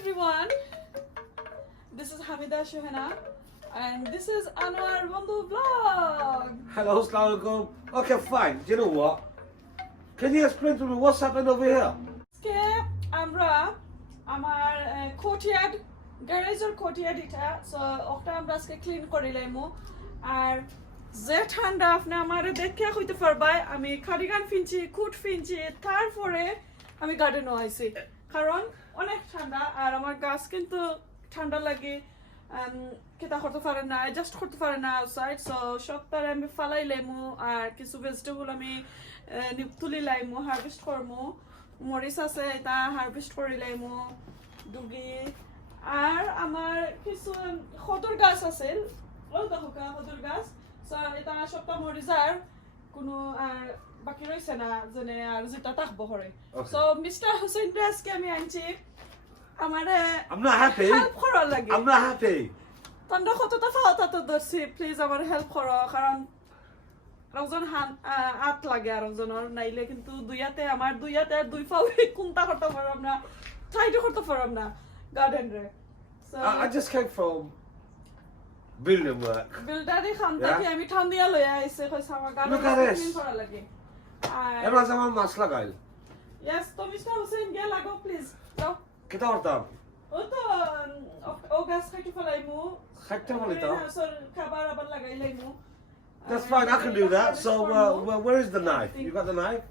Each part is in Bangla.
everyone. This is hamidashuhenavlogs and this is Anwar Bandhu vlog. Hello, assalamualaikum. Okay, fine. Do you know what? Can you explain to me what's happened over here? আজকে আমরা আমার courtyard garage or courtyard এটা সো ওটা আমরা আজকে ক্লিন করিলামু আর যে ঠান্ডা আপনি আমারে দেখে হইতে পারবাই আমি কার্ডিগান ফিনছি কোট ফিনছি তারপরে আমি গার্ডেনও আইছি কারণ অনেক ঠান্ডা আর আমার গাছ কিন্তু ঠান্ডা লাগে কেটা করতে পারে না অ্যাডজাস্ট করতে পারে না আউটসাইড সো সপ্তাহে আমি ফালাইলামু আর কিছু ভেজিটেবল আমি তুলিলামু হারভেস্ট করমু মরিচ আছে এটা হারভেস্ট করিলামু দুগি আর আমার কিছু খদর গাছ আছে ওই দেখো খদর গাছ সো এটা সপ্তাহ মরিচার কোনো বাকি রয়েছে না যেনে আর যেটা থাকবো হরে সো মিস্টার হোসেন আজকে আমি আনছি আমারে I'm not happy. হেল্প করার লাগে I'm not happy. তোমরা কতটা ফাওতা তো দর্শি প্লিজ আমার হেল্প করো কারণ রওজন হাত লাগে আর রওজনের নাইলে কিন্তু দুইয়াতে দুই ফাও কোনটা করতে পারলাম না ট্রাইটো করতে পারলাম না গার্ডেন রে I just came from building work. বিল্ডারি খামটাকে আমি ঠান্ডিয়া লইয়া আইছে কইছে আমার Look at garden this. Clean করা লাগে Everyone's having mask লাগাইল। Yes, তো মিস্টার হোসেন গিয়া লাগো প্লিজ যাও কেটা করতাম? ও তো ও গাছ কাটি ফলাইমু খাইতে ফলাইতা? সর খাবার আবার লাগাইলাইমু That's fine, I can do that. So, where is the knife? You got the knife?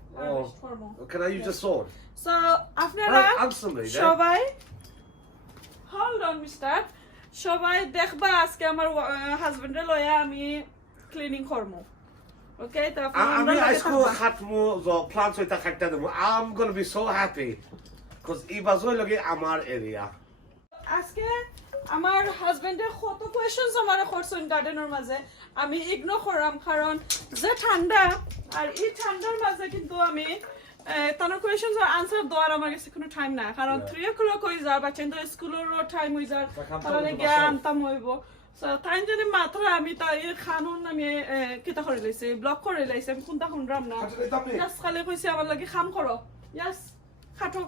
Or can I use the sword? So, আপনারা Answer me, then. সবাই Hold on, mister. সবাই দেখবা আজকে আমার হাজবেন্ডের লয়া আমি ক্লিনিং করমু ওকে তো I mean, I school খাটমু so plants হইতা খাইতে দেবো I'm going to be so happy because ইবাজই লাগে আমার area. আজকে আমার হাজবেন্ডের কত কোয়েশ্চনস আমারে করছেন গার্ডেনের মাঝে আমি ইগনোর করাম কারণ যে ঠান্ডা আর এই ঠান্ডার মাঝে কিন্তু আমি তার কোয়েশ্চনস আর আনসার দেওয়ার আমার কাছে কোনো টাইম না কারণ 3 o'clock হয়ে যায় বাচ্চাদের স্কুলেরও টাইম হয়ে যায় তাহলে জ্ঞান তাম হইব সো টাইম যদি মাত্র আমি তাই খানুন আমি কিতা করে লইছি ব্লক করে লইছি আমি কোনটা শুনরাম না জাস্ট খালি কইছি আমার লাগি কাম করো ইয়াস খাটো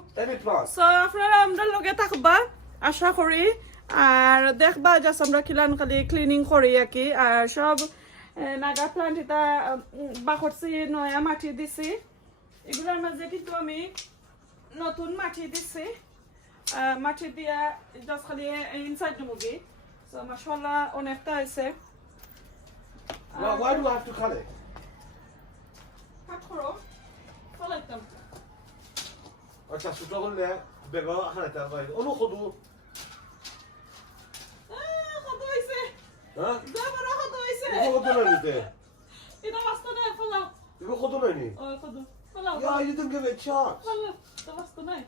সো আপনারা আমরা লগে থাকবা আশা করি আর দেখবা জাস্ট আমরা কিলান খালি ক্লিনিং করি আর কি আর সব নাগা প্লান্ট এটা বাকরছি নয়া মাটি দিছি এগুলোর মাঝে কিন্তু আমি নতুন মাটি দিছি মাটি দিয়া জাস্ট খালি ইনসাইড মুগি সো মাশাআল্লাহ অনেকটা আছে Why do I have to cut it? কাট করো ফলাইতাম আচ্ছা ছোট হলে বেগা খাইতে পারি অনু খদু কত হইছে হ্যাঁ দাবড় কত হইছে কত লইতে এটা বাস্তা না ফলাও তুমি কত লইনি ও কত ফলাও Yeah, you didn't give it a chance. ফলাও তো বাস্তা নাই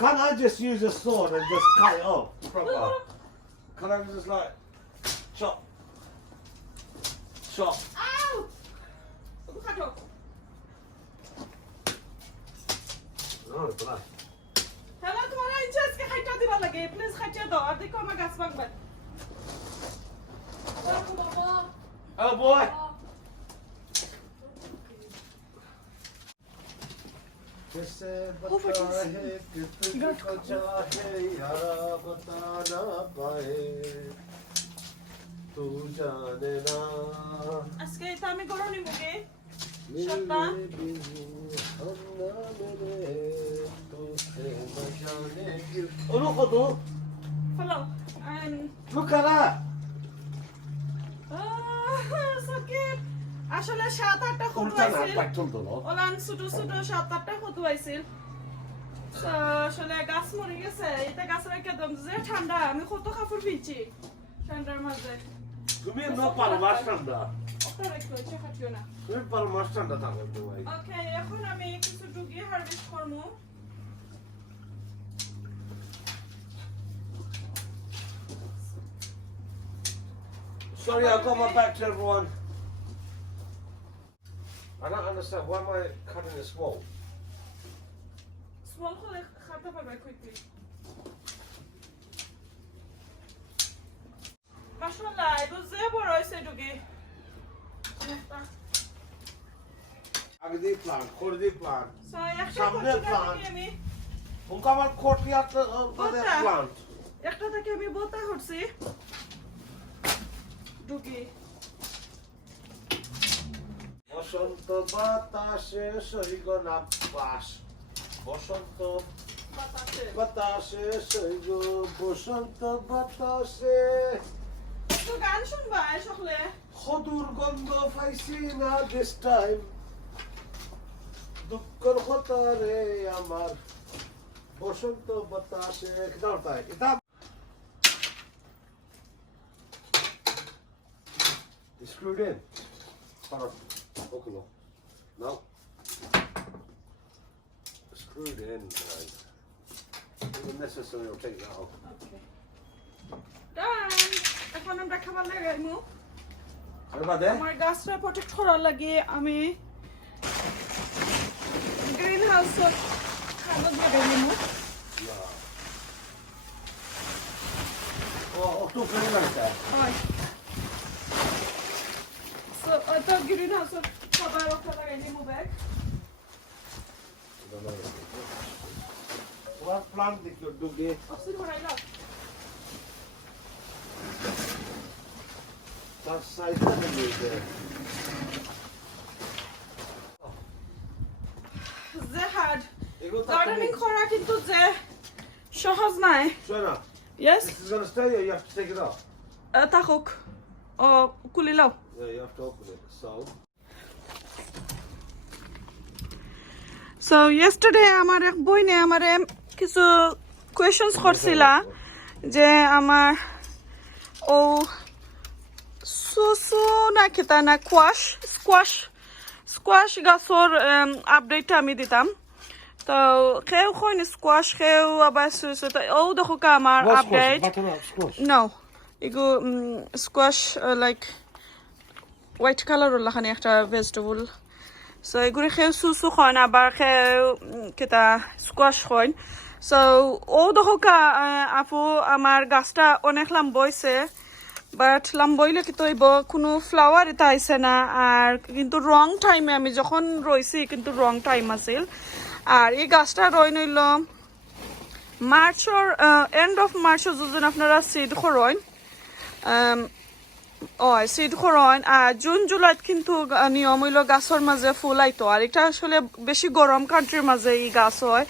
Can't I just use a sword and just cut it off proper? Can I just like chop? Chop. Ow! Kato. No, it's not. Hello, তোমার ইনচার্জ কে খাইটা দিবা লাগে প্লিজ খাইটা দাও আর দেখো আমার গাছ ভাঙবে Oh boy. किससे बताए कि तुझको चाहे यारा बता ना पाए तू जाने ना আজকে এটা আমি করো নিমুগে मिलने शब्दा भी हम ना मिले तुझसे न जाने क्यों ओनो खदो ফলো look at that সকিট আসলে 7-8টা কত আইছিল ওলান ছোট ছোট 7-8টা কত আইছিল আসলে গাছ মরে গেছে এটা গাছের একদম যে ঠান্ডা আমি কত কাপড় পিনছি ঠান্ডার মাঝে তুমি না পারমাস ঠান্ডা ওটা একটু খাটিও না তুমি পারমাস ঠান্ডা থাকো তো ভাই ওকে এখন আমি কিছু ডুগি হারভেস্ট করব Sorry, I'll go my back to everyone. I don't understand. Why am I cutting it small? Small hole খাতে পারবে quickly মাশাআল্লাহ এটা যে বড় হইছে ডুগি আগদি প্লান্ট খরদি প্লান্ট সো একটা সামনে করতে plant. আমি উনকা আমার courtyard মানে Bota. প্লান্ট একটা থেকে আমি বোতা করছি ডুগি বসন্ত বাতাসে সৈগনা বাস বসন্ত বাতাসে বাতাসে সৈগ বসন্ত বাতাসে তো গান শুনবা সকলে খদুর গন্ধ পাইছি না this time দুঃখর কথা রে আমার বসন্ত বাতাসে কিটা এটা screwed in. Okay, no. No. Screwed in, guys. Even necessary, I'll take that off. ওকে ডান এখন আমরা খাবার লাগাইমু What about that? আমার গাছটা প্রোটেক্ট করার লাগে আমি গ্রিন হাউসত খাবার লাগাইমু Yeah. Oh, too pretty like that. হয় সো তো গ্রিন হাউসত খাবার রাখা লাগাইমু bag What plant did you do there? অসির হরাইলা That side of the there. যে হার্ড Eagle গার্ডেনিং করা কিন্তু যে সহজ নাই Shona, yes this is gonna stay or you have to take it off? থাকুক ও কুলিলাও Yeah, you have to open it. So yesterday আমার এক বইনে আমারে কিছু কোয়েশ্চনস করছিলা যে আমার ও সুসু না খেতা না স্কোয়াশ গাছর আপডেট আমি দিতাম তো কেউ কইন স্কোয়াশ কেউ আবার সুসু তো ও দেখো কা আমার আপডেট নো এগো স্কোয়াশ লাইক হোয়াইট কালার ওলাখানি একটা ভেজিটেবল সো এগুলি খেয়ে সুসু খান আবার খেয়ে কেটা স্কোয়াশ খান সো ও দেখা আপু আমার গাছটা অনেক লাম্বইছে বাট লাম্বইলে কি তৈব কোনো ফ্লাওয়ার এটা আইসে না আর কিন্তু রং টাইমে আমি যখন রইছি কিন্তু রং টাইম আছিল আর এই গাছটা রই নইল মার্চর এন্ড অফ মার্চর যখন আপনারা সিড খরইন সিড খরইন আর জুন জুলাইত কিন্তু নিয়ম হইল গাছর মাঝে ফুল আইতো আর এটা আসলে বেশি গরম কান্ট্রির মাঝে এই গাছ হয়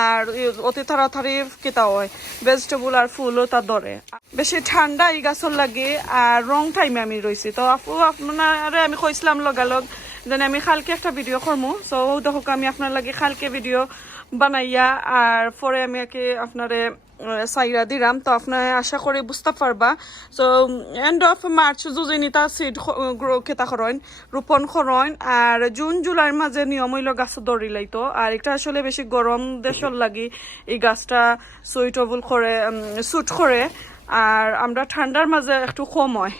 আর অতি তাড়াতাড়ি কেতা হয় ভেজিটেবল আর ফুলও তা ধরে বেশি ঠান্ডা এই গাছর লাগে আর রং টাইমে আমি রয়েছি তো আপু আপনারে আমি কইছিলাম লগালগ যেন আমি কালকে একটা ভিডিও করবো সো দেখো আমি আপনার লাগে কালকে ভিডিও বানাইয়া আর পরে আমি আপনারে সাইরা দিলাম তো আপনার আশা করি বুঝতে পারবা সো এন্ড অফ মার্চ যদি তা সিড খেতা করেন রোপণ করেন আর জুন জুলাইয়ের মাঝে নিয়ম হইল গাছ দৌড়ি লাইতো আর এটা আসলে বেশি গরম দেশর লাগি এই গাছটা সুইটেবল করে স্যুট করে আর আমরা ঠান্ডার মাঝে একটু কম হয়